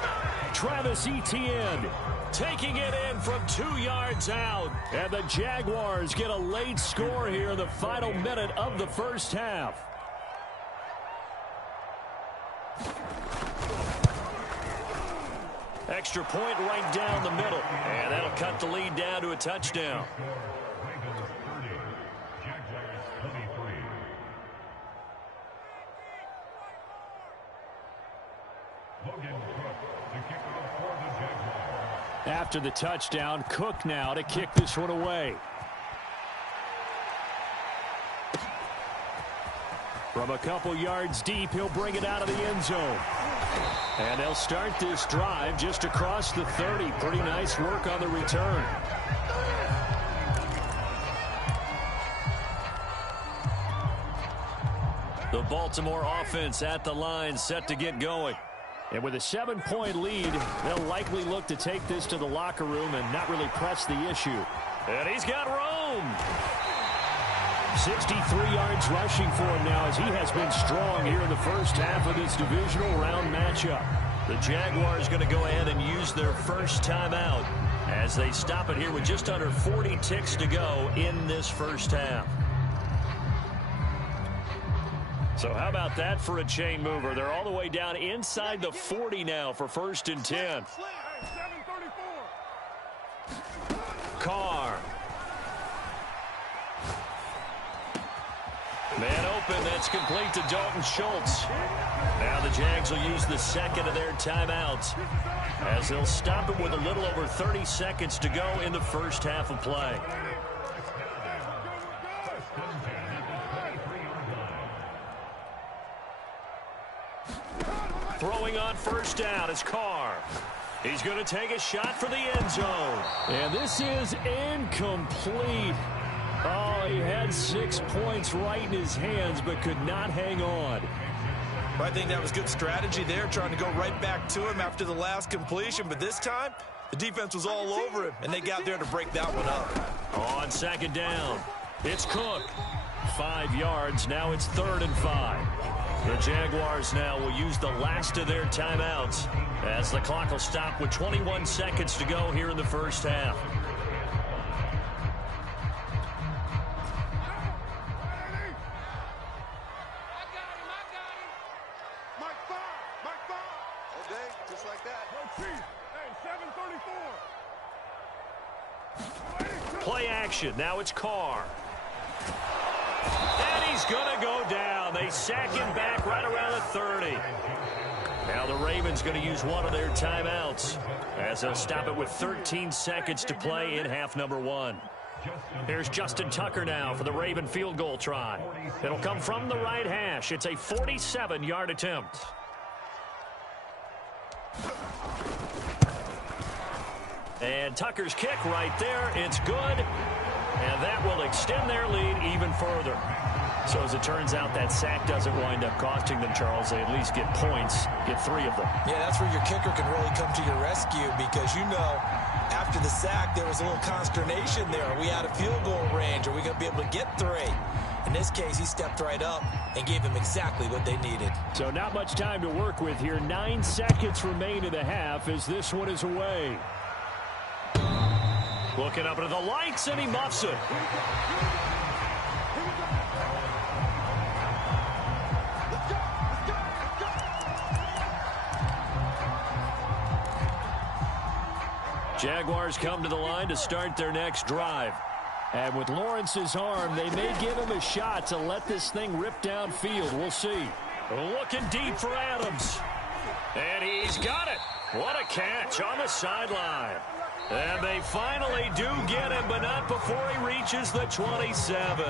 Travis Etienne taking it in from 2 yards out. And the Jaguars get a late score here in the final minute of the first half. Extra point right down the middle. And that'll cut the lead down to a touchdown. After the touchdown, Cook now to kick this one away. From a couple yards deep, he'll bring it out of the end zone. And they'll start this drive just across the 30. Pretty nice work on the return. The Baltimore offense at the line, set to get going. And with a 7-point lead, they'll likely look to take this to the locker room and not really press the issue. And he's got room. 63 yards rushing for him now, as he has been strong here in the first half of this divisional round matchup. The Jaguars going to go ahead and use their first timeout as they stop it here with just under 40 ticks to go in this first half. So how about that for a chain mover? They're all the way down inside the 40 now for first and 10. Carr. Man open, that's complete to Dalton Schultz. Now the Jags will use the second of their timeouts, as they'll stop it with a little over 30 seconds to go in the first half of play. Throwing on first down is Carr. He's going to take a shot for the end zone. And this is incomplete. Oh, he had 6 points right in his hands, but could not hang on. I think that was good strategy there, trying to go right back to him after the last completion. But this time, the defense was all over him, and they got there to break that one up. On second down, it's Cook. 5 yards. Now it's 3rd and 5. The Jaguars now will use the last of their timeouts as the clock will stop with 21 seconds to go here in the first half. Play action. Now it's Carr. And he's going to go down. They sack him back right around the 30. Now the Ravens going to use one of their timeouts as they'll stop it with 13 seconds to play in half number 1. Here's Justin Tucker now for the Raven field goal try. It'll come from the right hash. It's a 47-yard attempt. And Tucker's kick right there. It's good. And that will extend their lead even further. So as it turns out, that sack doesn't wind up costing them, Charles. They at least get points, get 3 of them. Yeah, that's where your kicker can really come to your rescue because, you know, after the sack, there was a little consternation there. Are we out of field goal range? Are we going to be able to get 3? In this case, he stepped right up and gave them exactly what they needed. So not much time to work with here. 9 seconds remain in the half as this one is away. Looking up into the lights, and he muffs it. Jaguars come to the line to start their next drive. And with Lawrence's arm, they may give him a shot to let this thing rip downfield. We'll see. Looking deep for Adams. And he's got it. What a catch on the sideline. And they finally do get him, but not before he reaches the 27.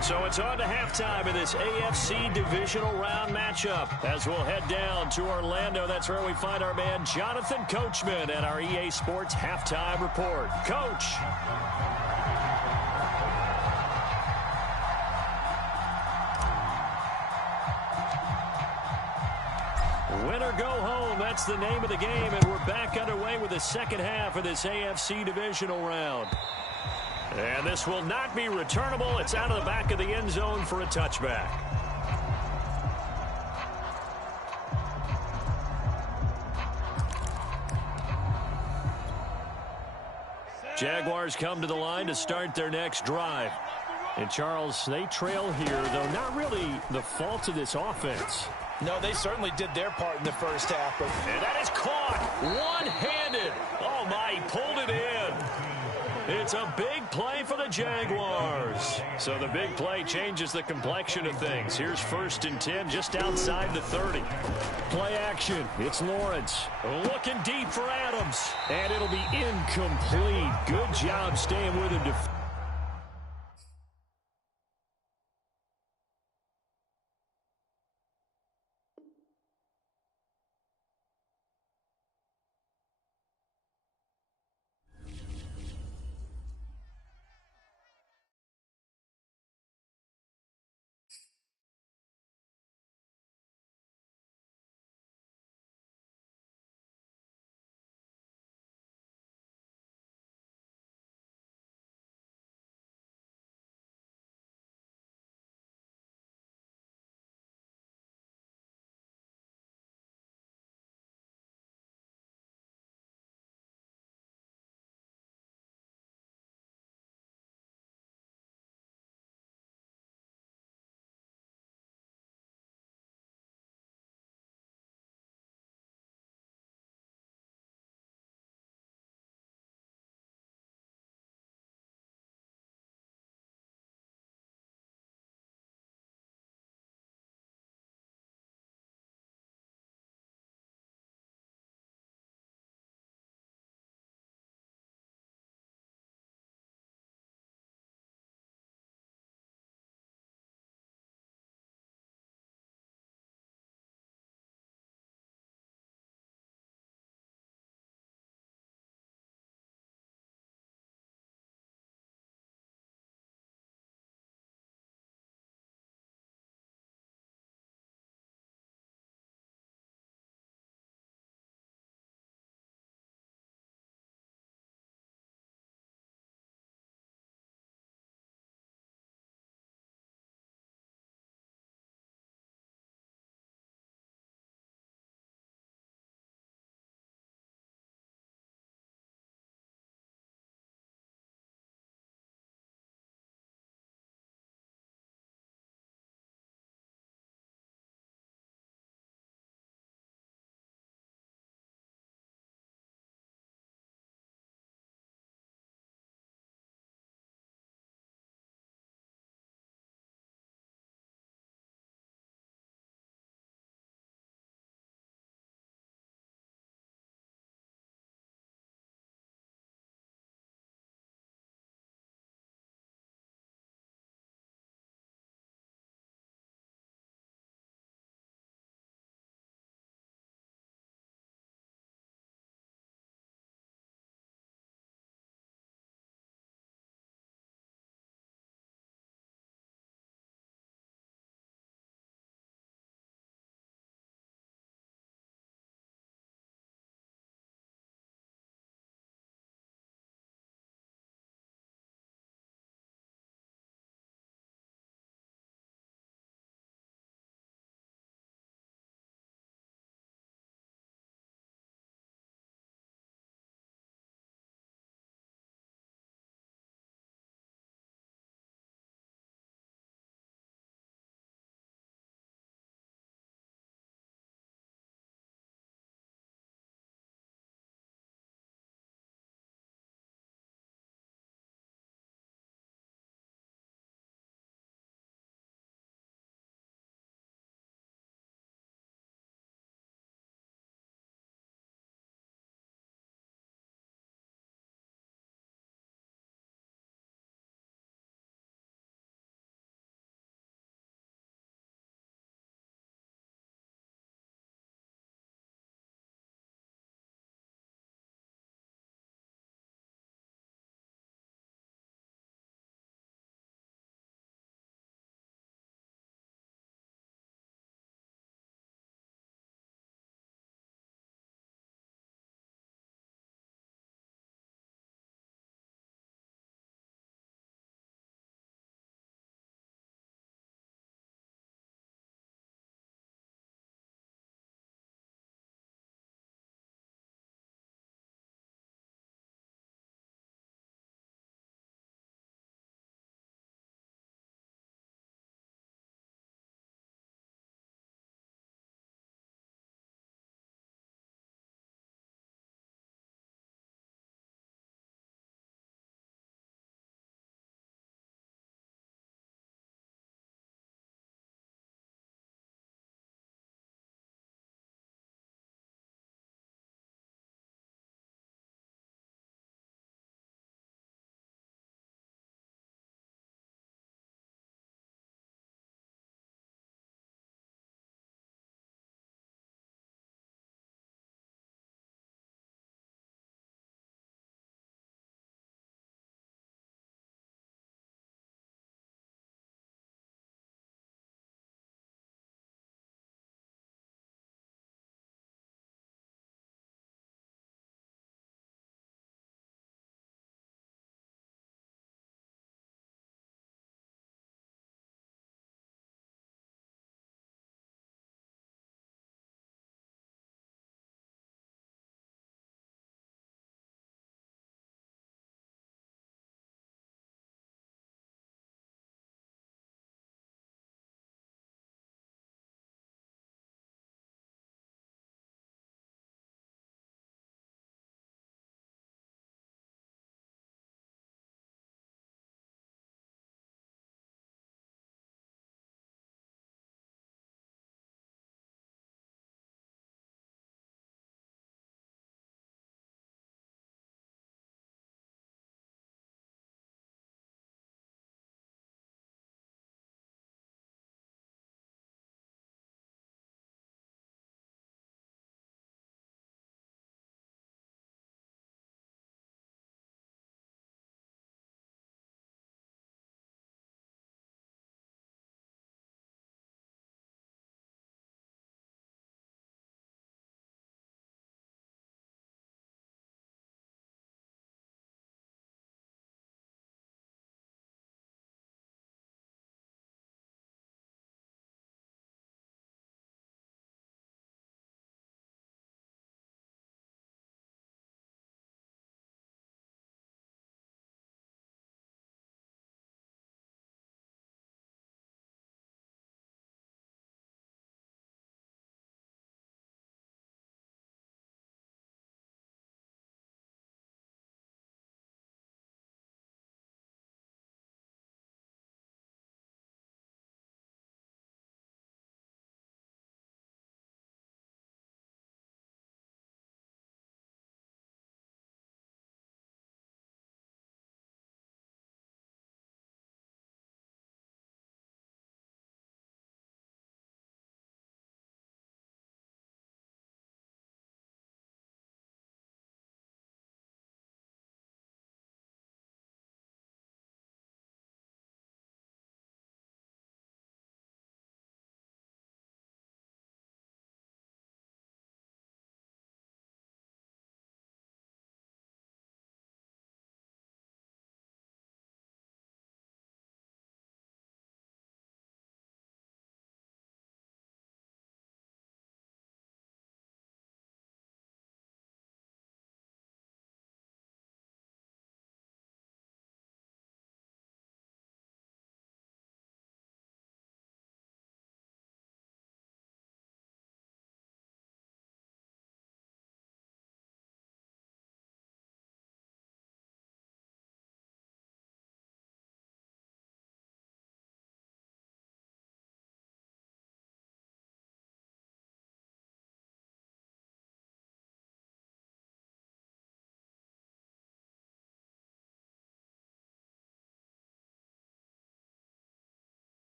So it's on to halftime in this AFC divisional round matchup. As we'll head down to Orlando, that's where we find our man Jonathan Coachman and our EA Sports halftime report. Coach. Win or go home, that's the name of the game, and we're back underway with the second half of this AFC divisional round. And this will not be returnable. It's out of the back of the end zone for a touchback. Jaguars come to the line to start their next drive. And, Charles, they trail here, though not really the fault of this offense. No, they certainly did their part in the first half. But and that is caught one-handed. Oh, my, he pulled it in. It's a big play for the Jaguars. So the big play changes the complexion of things. Here's 1st and 10 just outside the 30. Play action. It's Lawrence. Looking deep for Adams. And it'll be incomplete. Good job staying with him.